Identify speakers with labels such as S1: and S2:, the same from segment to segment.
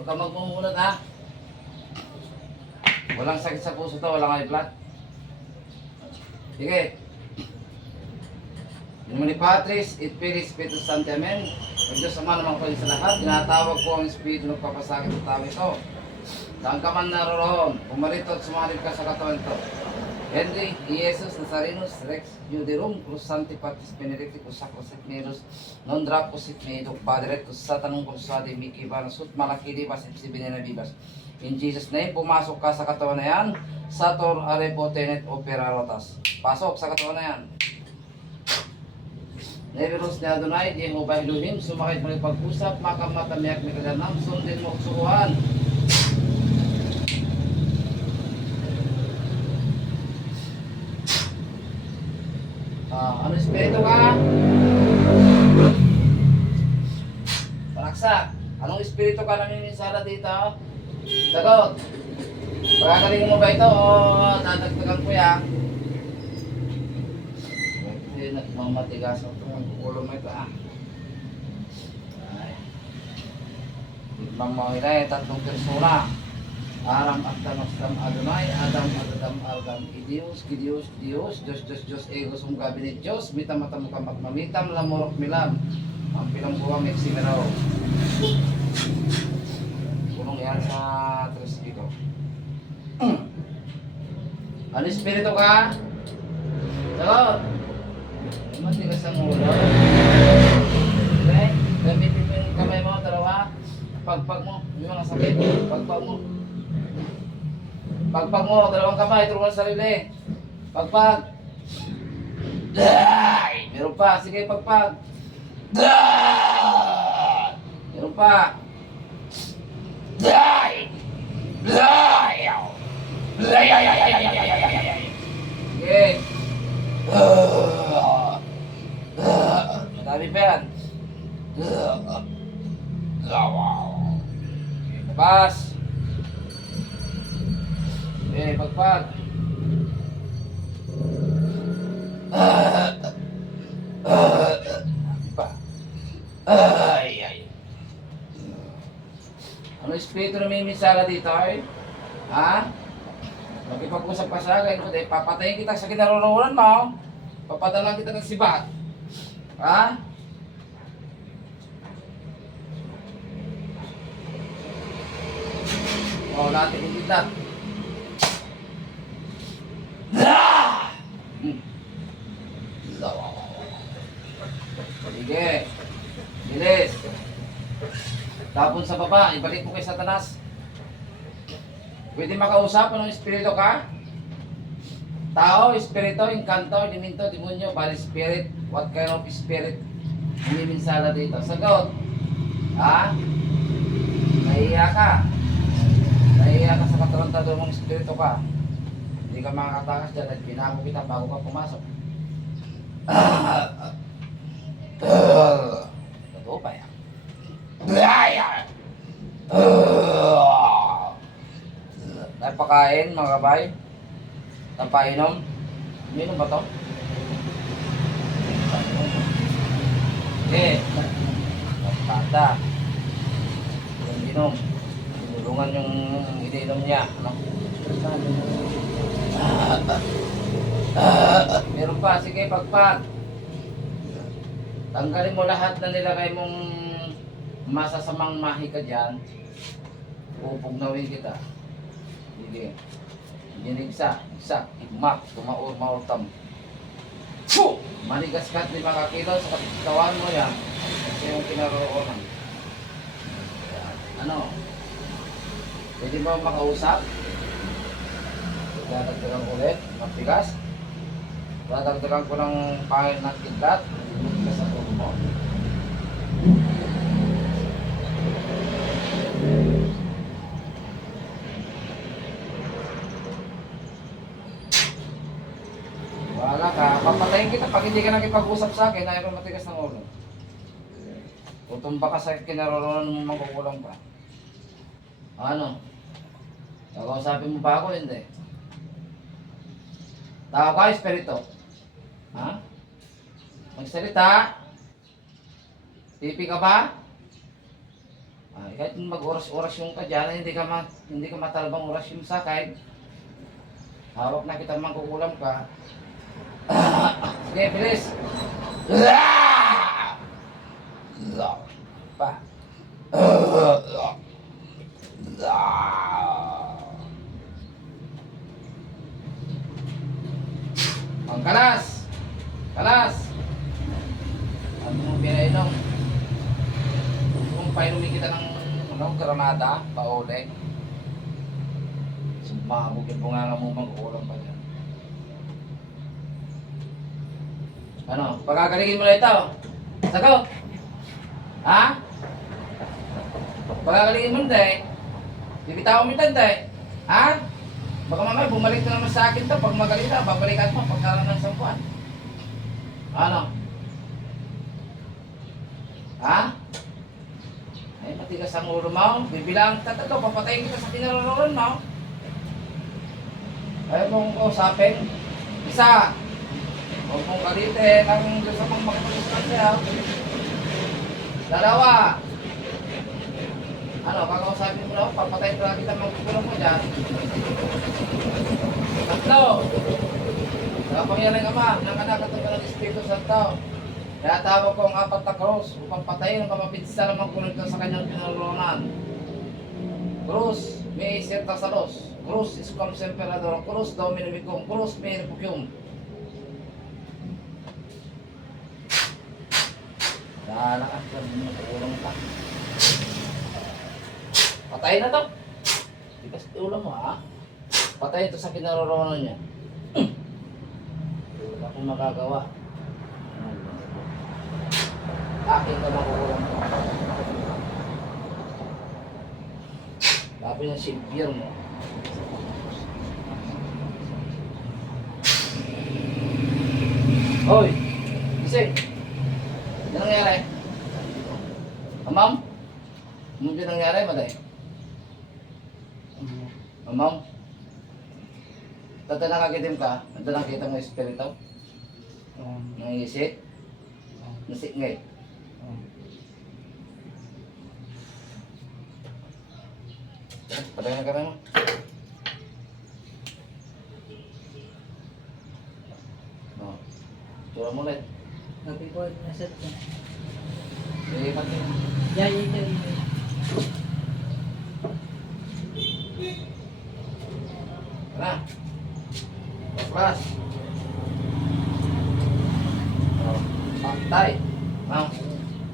S1: Huwag ka magmumulat ha. Walang sakit sa puso to, walang high blood. Sige. In nomine Patris, et Filii, Spiritus Sancti, Amen. Ang Diyos Ama naman ko sa lahat, tinatawag ko ang Espiritu nagpapasakit sa tao ito. Saan ka man naroroon, pumarito at sumalit ka sa katawan ito. Henry, Jesus, Nazarenus, Rex, Juderum, Cruz Santi Patis, Benedictus, Sacros et Medos, Non Dracos et Medoc, Padre, Tus Satanong Cruzade, Miki Banasut, Malaki Divas, et Sibinena Vivas. In Jesus' name, pumasok ka sa katawan na yan. Sator, Arepo, Tenet, Opera, Rotas. Pasok sa katawan na yan. Neveros ni Adonai, Jehovah Elohim, sumakit mo pag-usap, makamata, miyak, mikaganam, sundin mo, sukuhan. Espiritu ka? Paraksak. Anong espiritu ka namiminsala dito? Sagot. Pagkakaling mo ba ito o dadagdagan ko yan? Hindi nagmamatigas ang itong ulo mo ito ah. Ay. Ibang mga ilay, tatlong persona. Aram at tamastam Adonai, Adam at Adam Algam, Idios, Gidios, Dios, Diyos, Diyos, Diyos, Egos, ang gabinet Diyos, Mitam, Matam, Kamak, Mamitam, Lamorok, Milam, ang pinangbuwa, Meximero. Punong yan sa Trisbito. Ano espiritu ka? Sagot! Matigas ang ulo. Okay? Gamitin mo yung kamay mo, dalawa. Pagpag mo, yung mga sakit. Pagpag mo. Pagpag mo, dalawang kamay, turo mo sarili. Pagpag. Meron pa, sige pagpag. Meron pa. Sige. Madami pa yan. Labas. Espiritu na may misala dito ay? Ha? Magipag-usap ka sa akin, kundi papatayin kita sa kinaroroonan mo. Papadalan kita ng sibat. Ha? O, natin yung kita. Hmm. Sige. Bilis. Tapon sa baba, ibalik mo kay Satanas. Pwede makausap, anong espiritu ka? Tao, espiritu, encanto, elemento, demonyo, bali spirit, what kind of spirit? Hindi minsala dito. Sagot. Ha? Nahiya ka. Nahiya ka sa katarantado mong espiritu ka. Hindi ka makakatakas dyan at pinako kita bago ka pumasok. Totoo pa yan. Napakain mga kabay. Napainom. Minom ba to? Okay. Napata. Yung inom. Tinulungan yung ininom niya. Ano? Meron pa. Sige, pagpag. Tanggalin mo lahat na nilagay mong masasamang mahi ka dyan. Pupugnawin kita. Sige. Ginigsa, isa, igmak, tumaur, maurtam. Fu! Manigas ka at lima kakilo sa katawan mo yan. Kasi yung kinaroonan. Ano? Pwede ba makausap? Dadagdagan ulit, mapigas. Dadagdagan ko ng pangil ng kidlat. Mapigas ang ulo mo. Wala ka. Papatayin kita pag hindi ka nakipag-usap sa akin, ayaw matigas ng ulo. Tutumba ka sa kinaroroonan mo makukulang pa. Ano? Kakausapin mo ba ako? Hindi. Tao ka, espiritu. Ha? Magsalita. Pipi ka ba? Ay, kahit mag-oras-oras yung ka dyan, hindi ka, ma, hindi ka matalabang oras yung sakay. Hawak na kita mangkukulam ka. Sige, bilis. Pa. Ang kalas! Kalas! Ano mong pinainom? Kung painumin kita ng ano, granada, paole. Sumabog yung bunganga mo mag-ulam pa dyan. Ano? Pagkagalingin mo na ito. Sagot! Ha? Pagkagalingin mo hindi. Bibitaw mo ito hindi. Ha? Baka mamaya bumalik na naman sa akin to. Pag magaling ka, babalikan mo pagkalang ng sampuan. Ano? Ha? Ay, matigas ang ulo mo. Bibilang tatlo, papatayin kita sa kinaroroon mo. Ayaw mong kausapin. Isa. Huwag mong kalitin ang gusto mong makipag-usap niya. Dalawa. Ano, kakausapin mo na ako, papatayin ko lang kita magkukulong mo dyan. Tatlo. Kapangyarihan ng Ama, ng Anak at ng Espiritu Santo. Kaya tawag ko ang apat na krus upang patayin ang pamapitsa ng magkulong sa kanyang pinarungan. Cruz, me sirta sa los. Cruz is cum semperador. Cruz domini micum. Cruz me repugium. Dala ka, tulong ka. Patay na to. Tigas ulo mo ha. Patay ito sa kinaroroonan niya. Wala akong magagawa. Akin ka makukulang ko. Sabi niya si mo. Hoy! Gising! Ano nangyari? Amam? Ano din nangyari, Maday? Amam? Tata nakakitim ka? Ito nakita mo yung espiritu? Nangisip? Nasik ngay? Patayin ka na mo. No. Tsura mo ulit.
S2: Sabi ko, naset na.
S1: Lilipat yun.
S2: Yan, yan, yan.
S1: Tara. Baklas. Oh, Pantay. Ma'am.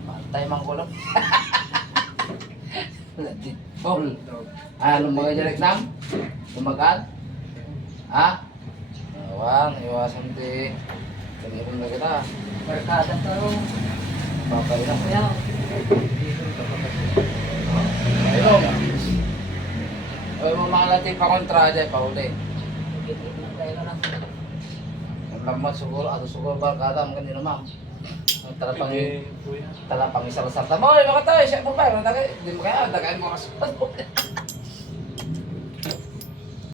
S1: Pantay mang. Legit ball. Ah, lumaga dyan reklam? Lumagan? Ha? Awan, iwasan di. Kanilong na kita.
S2: Barkada ka ro.
S1: Papay na.
S2: Kaya,
S1: Ayun. Ay mo mga lati pa kontra dyan, pauli.
S2: pagkikit na tayo na.
S1: Ang lamot siguro, ato siguro barkada ang kanino ma'am. Ang talapang talapang isang sarta mo, mga tayo, siya mo pa, hindi mo kaya, dagayin mo kasi.